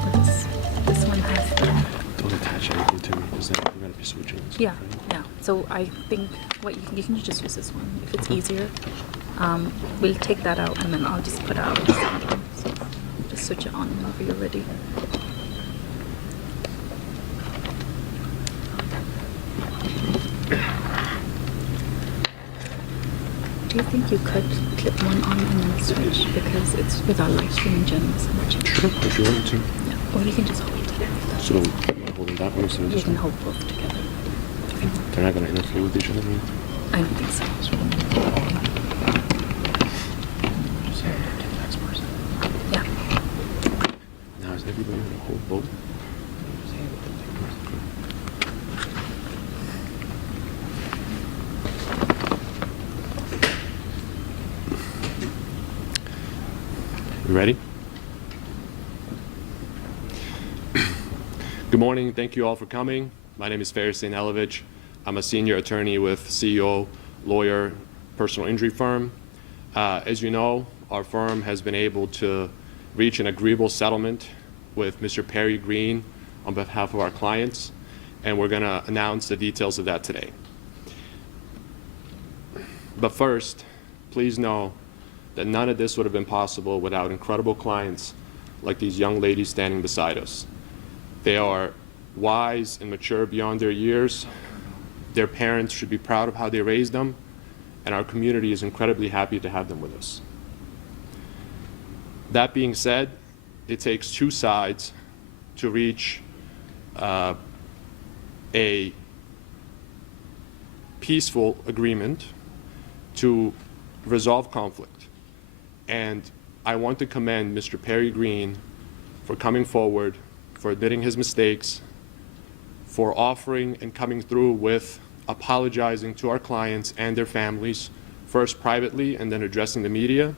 but this one has the... Don't attach anything to me, because then we're going to be switching this. Yeah, right? yeah. So I think what you can just use this one if it's easier. We'll take that out and then I'll just put out this one. So just switch it on whenever you're ready. Do you think you could clip one on and then switch, because it's with our live stream in general so much? Sure, if you want to. Yeah. Or you can just hold it. So am I holding that one instead of You this can one? hold both together. They're not going to interfere with each other, right? I don't think so. Yeah. Now is everybody going to hold both? You ready? Good morning. Thank you all for coming. My name is Perry Greene. I'm a senior attorney with CEO, lawyer, personal injury firm. As you know, our firm has been able to reach an agreeable settlement with Mr. Perry Greene on behalf of our clients, and we're going to announce the details of that today. But first, please know that none of this would have been possible without incredible clients like these young ladies standing beside us. They are wise and mature beyond their years. Their parents should be proud of how they raised them, and our community is incredibly happy to have them with us. That being said, it takes two sides to reach a peaceful agreement to resolve conflict. And I want to commend Mr. Perry Greene for coming forward, for admitting his mistakes, for offering and coming through with apologizing to our clients and their families, first privately and then addressing the media,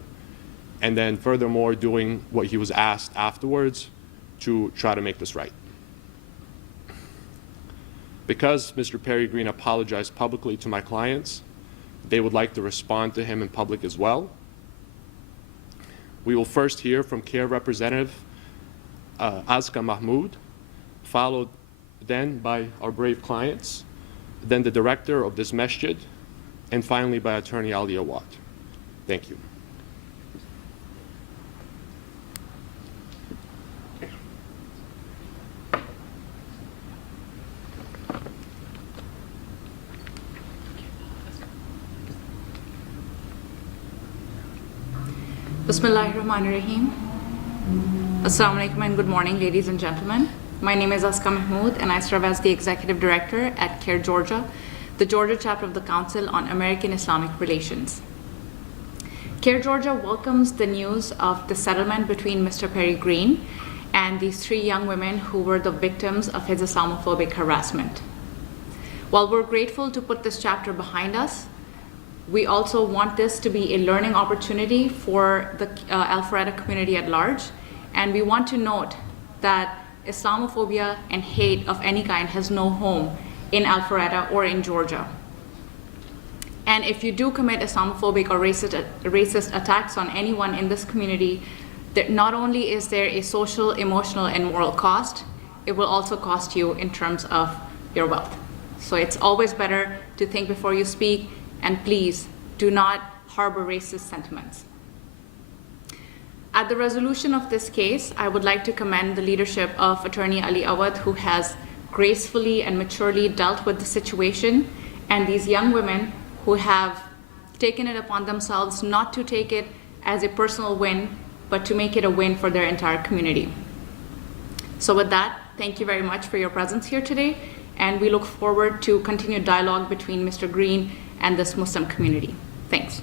and then furthermore doing what he was asked afterwards to try to make this right. Because Mr. Perry Greene apologized publicly to my clients, they would like to respond to him in public as well. We will first hear from CAIR representative Azka Mahmood, followed then by our brave clients, then the director of this masjid, and finally by attorney Ali Awad. Thank you. Bismillahirrahmanirrahim. Assalamu alaikum and good morning, ladies and gentlemen. My name is Azka Mahmood and I serve as the Executive Director at CAIR-Georgia, the Georgia chapter of the Council on American Islamic Relations. CAIR-Georgia welcomes the news of the settlement between Mr. Perry Greene and these three young women who were the victims of his Islamophobic harassment. While we're grateful to put this chapter behind us, we also want this to be a learning opportunity for the Alpharetta community at large, and we want to note that Islamophobia and hate of any kind has no home in Alpharetta or in Georgia. And if you do commit Islamophobic or racist attacks on anyone in this community, that not only is there a social, emotional, and moral cost, it will also cost you in terms of your wealth. So it's always better to think before you speak, and please do not harbor racist sentiments. At the resolution of this case, I would like to commend the leadership of Attorney Ali Awad, who has gracefully and maturely dealt with the situation, and these young women who have taken it upon themselves not to take it as a personal win, but to make it a win for their entire community. So with that, thank you very much for your presence here today, and we look forward to continued dialogue between Mr. Greene and this Muslim community. Thanks.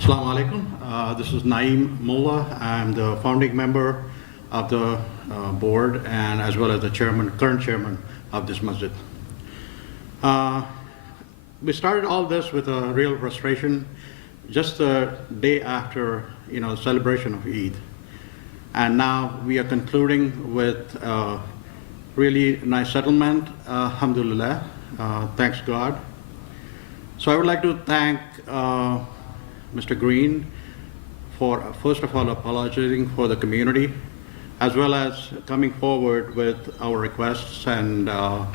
Assalamu alaikum. This is Naeem Mullah. I'm the founding member of the board and as well as the current chairman of this masjid. We started all this with a real frustration just the day after, the celebration of Eid. And now we are concluding with really nice settlement, alhamdulillah, thanks God. So I would like to thank Mr. Greene for, first of all, apologizing for the community, as well as coming forward with our requests and a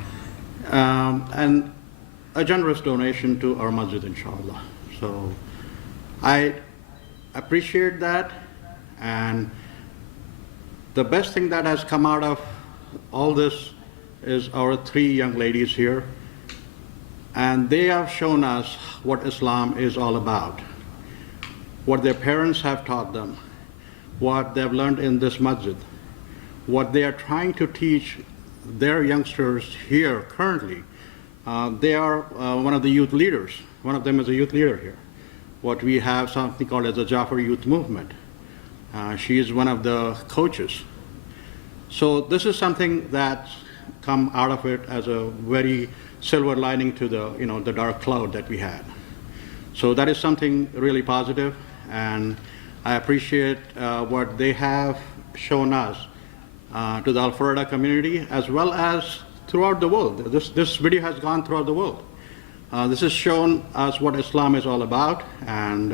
generous donation to our masjid, inshallah. So I appreciate that, and the best thing that has come out of all this is our 3 young ladies here, and they have shown us what Islam is all about, what their parents have taught them, what they've learned in this masjid, what they are trying to teach their youngsters here currently. They are one of the youth leaders. One of them is a youth leader here. What we have something called as the Jaffer Youth Movement. She is one of the coaches. So this is something that's come out of it as a very silver lining to the, the dark cloud that we had. So that is something really positive, and I appreciate what they have shown us to the Alpharetta community, as well as throughout the world. This video has gone throughout the world. This has shown us what Islam is all about, and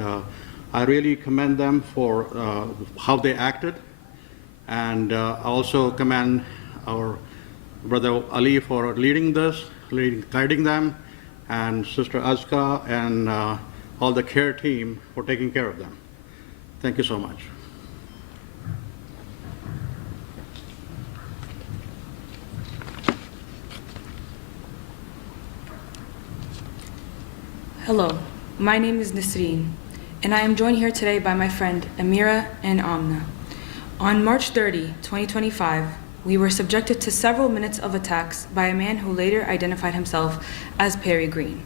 I really commend them for how they acted, and I also commend our brother Ali for leading this, guiding them, and Sister Azka and all the CAIR team for taking care of them. Thank you so much. Hello, my name is Nasreen, and I am joined here today by my friend Amira and Amna. On March 30, 2025, we were subjected to several minutes of attacks by a man who later identified himself as Perry Greene,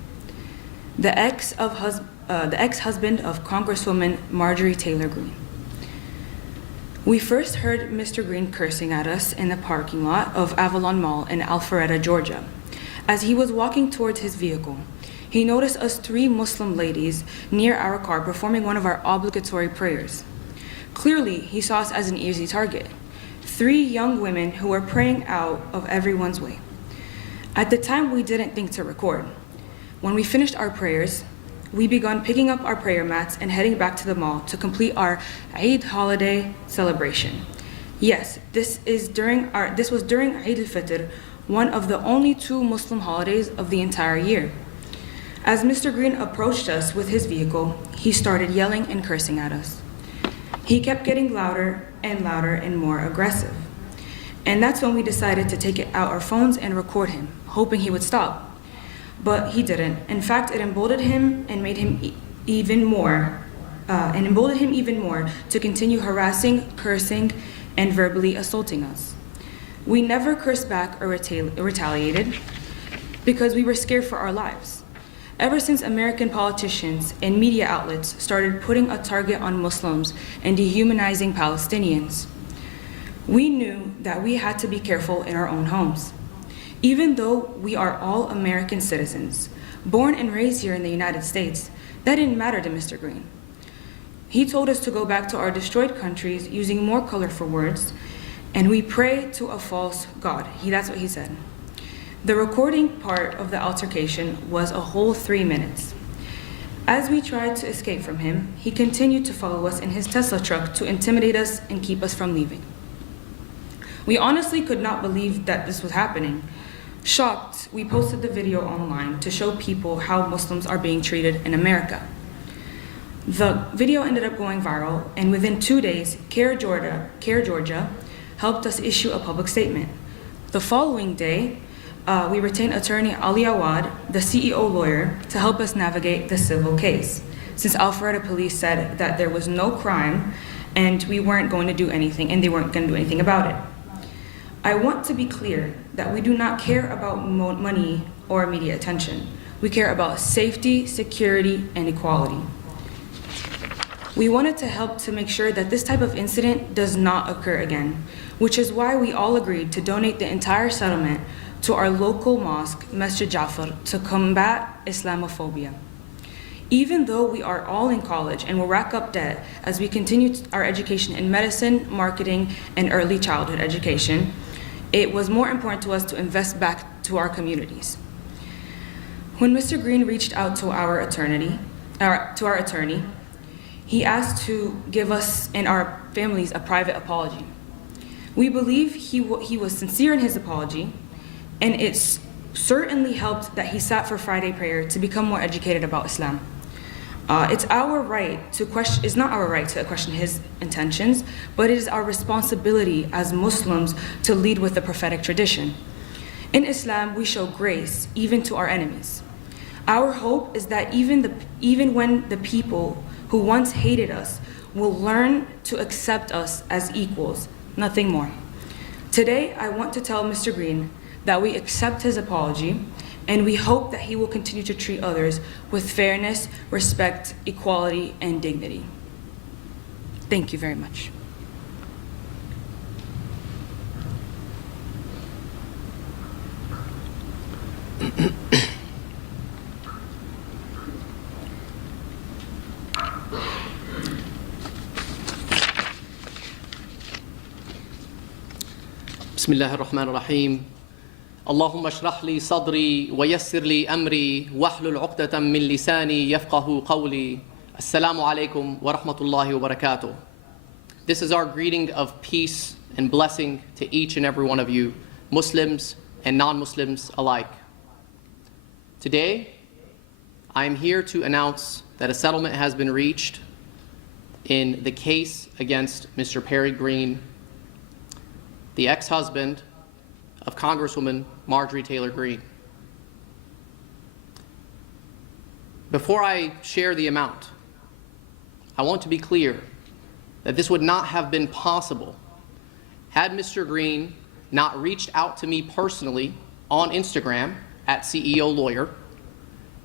the ex-husband of Congresswoman Marjorie Taylor Greene. We first heard Mr. Greene cursing at us in the parking lot of Avalon Mall in Alpharetta, Georgia. As he was walking towards his vehicle, he noticed us 3 Muslim ladies near our car performing one of our obligatory prayers. Clearly, he saw us as an easy target. 3 young women who were praying out of everyone's way. At the time, we didn't think to record. When we finished our prayers, we began picking up our prayer mats and heading back to the mall to complete our Eid holiday celebration. Yes, this was during Eid al-Fitr, one of the only 2 Muslim holidays of the entire year. As Mr. Greene approached us with his vehicle, he started yelling and cursing at us. He kept getting louder and more aggressive. And that's when we decided to take out our phones and record him, hoping he would stop. But he didn't. In fact, it emboldened him and made him even more to continue harassing, cursing, and verbally assaulting us. We never cursed back or retaliated because we were scared for our lives. Ever since American politicians and media outlets started putting a target on Muslims and dehumanizing Palestinians, we knew that we had to be careful in our own homes. Even though we are all American citizens, born and raised here in the United States, that didn't matter to Mr. Greene. He told us to go back to our destroyed countries using more colorful words, and we pray to a false god. That's what he said. The recording part of the altercation was a whole 3 minutes. As we tried to escape from him, he continued to follow us in his Tesla truck to intimidate us and keep us from leaving. We honestly could not believe that this was happening. Shocked, we posted the video online to show people how Muslims are being treated in America. The video ended up going viral, and within 2 days, CAIR-Georgia helped us issue a public statement. The following day, we retained attorney Ali Awad, the CEO lawyer, to help us navigate the civil case, since Alpharetta police said that there was no crime and we weren't going to do anything, and they weren't going to do anything about it. I want to be clear that we do not care about money or media attention. We care about safety, security, and equality. We wanted to help to make sure that this type of incident does not occur again, which is why we all agreed to donate the entire settlement to our local mosque, Masjid Jafar, to combat Islamophobia. Even though we are all in college and will rack up debt as we continue our education in medicine, marketing, and early childhood education, it was more important to us to invest back to our communities. When Mr. Greene reached out to our attorney, he asked to give us and our families a private apology. We believe he was sincere in his apology, and it's certainly helped that he sat for Friday prayer to become more educated about Islam. It's not our right to question his intentions, but it is our responsibility as Muslims to lead with the prophetic tradition. In Islam, we show grace even to our enemies. Our hope is that even when the people who once hated us will learn to accept us as equals, nothing more. Today, I want to tell Mr. Greene that we accept his apology, and we hope that he will continue to treat others with fairness, respect, equality, and dignity. Thank you very much. بسم الله الرحمن الرحيم اللهم اشرح لي صدري ويسر لي أمري واحلل عقدة من لساني يفقه قولي السلام عليكم ورحمة الله وبركاته. This is our greeting of peace and blessing to each and every one of you, Muslims and non-Muslims alike. Today, I am here to announce that a settlement has been reached in the case against Mr. Perry Greene, the ex-husband of Congresswoman Marjorie Taylor Greene. Before I share the amount, I want to be clear that this would not have been possible had Mr. Greene not reached out to me personally on Instagram at CEO Lawyer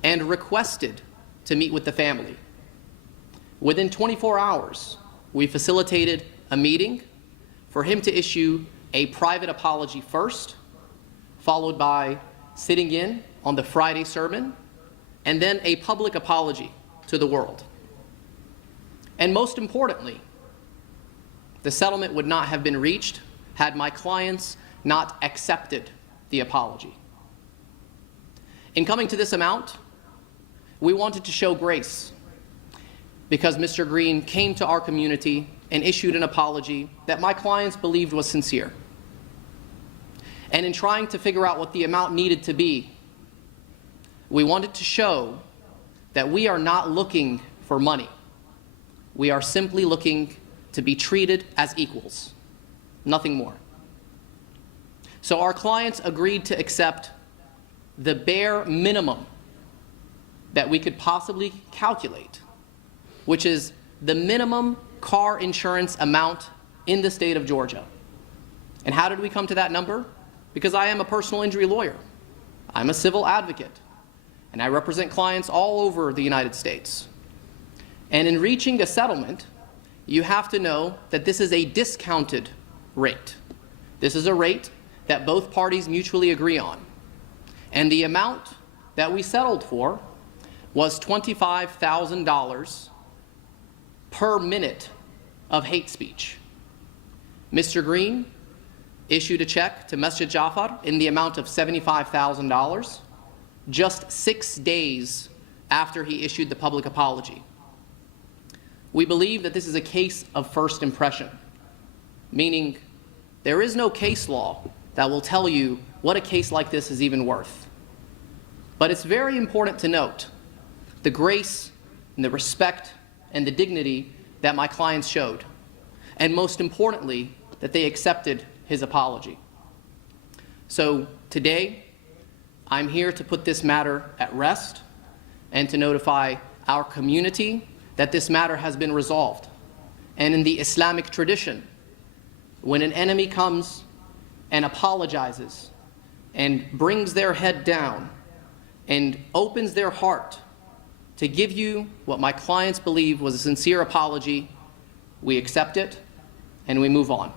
and requested to meet with the family. Within 24 hours, we facilitated a meeting for him to issue a private apology first, followed by sitting in on the Friday sermon, and then a public apology to the world. And most importantly, the settlement would not have been reached had my clients not accepted the apology. In coming to this amount, we wanted to show grace because Mr. Greene came to our community and issued an apology that my clients believed was sincere. And in trying to figure out what the amount needed to be, we wanted to show that we are not looking for money. We are simply looking to be treated as equals, nothing more. So our clients agreed to accept the bare minimum that we could possibly calculate, which is the minimum car insurance amount in the state of Georgia. And how did we come to that number? Because I am a personal injury lawyer. I'm a civil advocate, and I represent clients all over the United States. And in reaching a settlement, you have to know that this is a discounted rate. This is a rate that both parties mutually agree on. And the amount that we settled for was $25,000 per minute of hate speech. Mr. Greene issued a check to Masjid Jafar in the amount of $75,000 just 6 days after he issued the public apology. We believe that this is a case of first impression, meaning there is no case law that will tell you what a case like this is even worth. But it's very important to note the grace and the respect and the dignity that my clients showed, and most importantly, that they accepted his apology. So today, I'm here to put this matter at rest and to notify our community that this matter has been resolved. And in the Islamic tradition, when an enemy comes and apologizes and brings their head down and opens their heart to give you what my clients believe was a sincere apology, we accept it and we move on.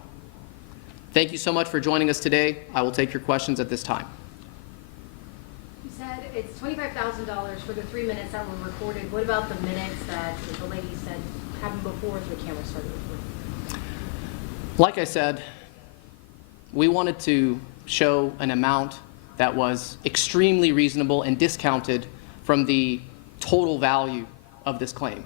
Thank you so much for joining us today. I will take your questions at this time. You said it's $25,000 for the 3 minutes that were recorded. What about the minutes that the lady said happened before the camera started recording? Like I said, we wanted to show an amount that was extremely reasonable and discounted from the total value of this claim.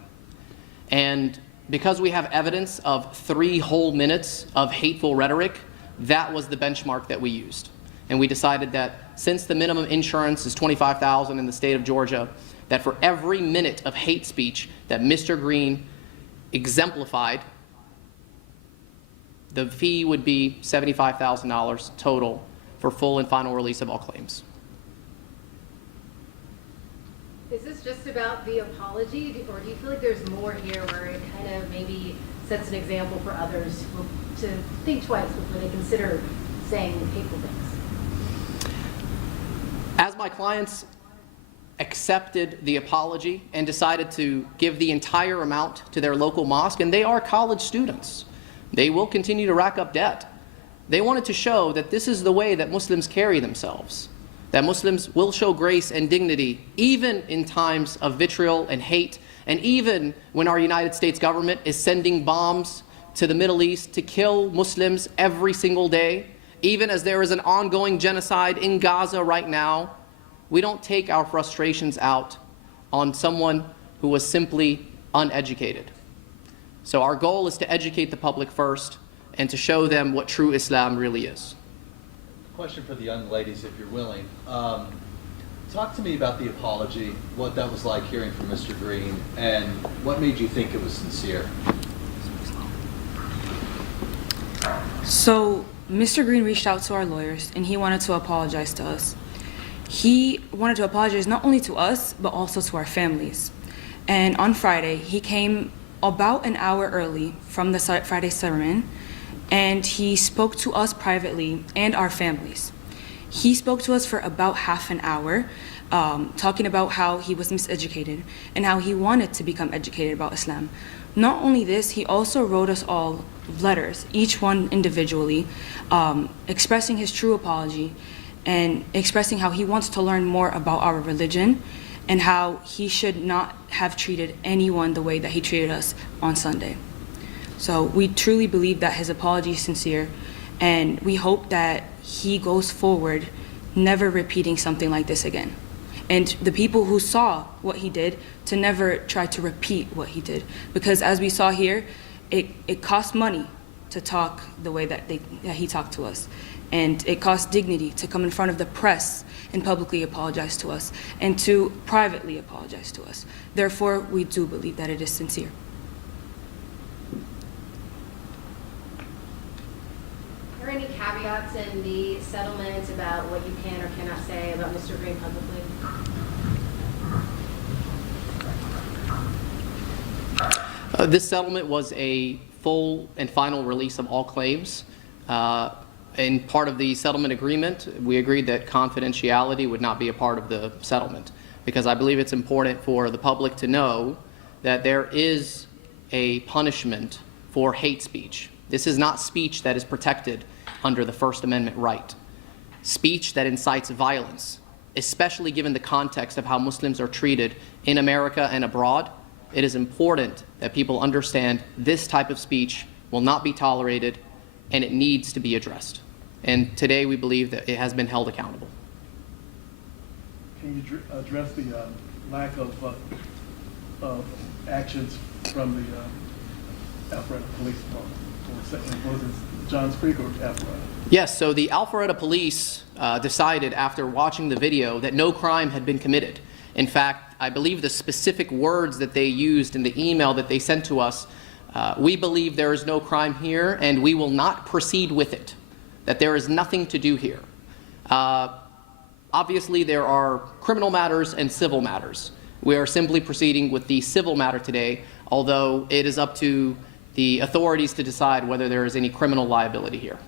And because we have evidence of 3 whole minutes of hateful rhetoric, that was the benchmark that we used. And we decided that since the minimum insurance is $25,000 in the state of Georgia, that for every minute of hate speech that Mr. Greene exemplified, the fee would be $75,000 total for full and final release of all claims. Is this just about the apology, or do you feel like there's more here where it kind of maybe sets an example for others to think twice before they consider saying hateful things? As my clients accepted the apology and decided to give the entire amount to their local mosque, and they are college students, they will continue to rack up debt. They wanted to show that this is the way that Muslims carry themselves, that Muslims will show grace and dignity even in times of vitriol and hate, and even when our United States government is sending bombs to the Middle East to kill Muslims every single day, even as there is an ongoing genocide in Gaza right now. We don't take our frustrations out on someone who was simply uneducated. So our goal is to educate the public first and to show them what true Islam really is. Question for the young ladies, if you're willing. Talk to me about the apology, what that was like hearing from Mr. Greene, and what made you think it was sincere? So Mr. Greene reached out to our lawyers and he wanted to apologize to us. He wanted to apologize not only to us, but also to our families. And on Friday, he came about an hour early from the Friday sermon, and he spoke to us privately and our families. He spoke to us for about half an hour, talking about how he was miseducated and how he wanted to become educated about Islam. Not only this, he also wrote us all letters, each one individually, expressing his true apology and expressing how he wants to learn more about our religion and how he should not have treated anyone the way that he treated us on Sunday. So we truly believe that his apology is sincere, and we hope that he goes forward never repeating something like this again. And the people who saw what he did to never try to repeat what he did. Because as we saw here, it cost money to talk the way that he talked to us. And it costs dignity to come in front of the press and publicly apologize to us and to privately apologize to us. Therefore, we do believe that it is sincere. Are there any caveats in the settlement about what you can or cannot say about Mr. Greene publicly? This settlement was a full and final release of all claims. In part of the settlement agreement, we agreed that confidentiality would not be a part of the settlement, because I believe it's important for the public to know that there is a punishment for hate speech. This is not speech that is protected under the First Amendment right. Speech that incites violence, especially given the context of how Muslims are treated in America and abroad, it is important that people understand this type of speech will not be tolerated and it needs to be addressed. And today we believe that it has been held accountable. Can you address the lack of actions from the Alpharetta Police Department? Was it Johns Creek or Alpharetta? Yes, so the Alpharetta Police decided after watching the video that no crime had been committed. In fact, I believe the specific words that they used in the email that they sent to us, we believe there is no crime here and we will not proceed with it, that there is nothing to do here. Obviously, there are criminal matters and civil matters. We are simply proceeding with the civil matter today, although it is up to the authorities to decide whether there is any criminal liability here.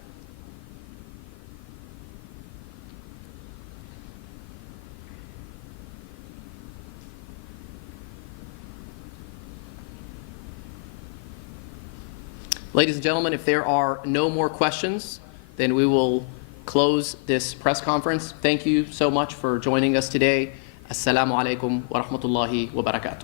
Ladies and gentlemen, if there are no more questions, then we will close this press conference. Thank you so much for joining us today. Assalamu alaikum wa rahmatullahi wa barakatuh.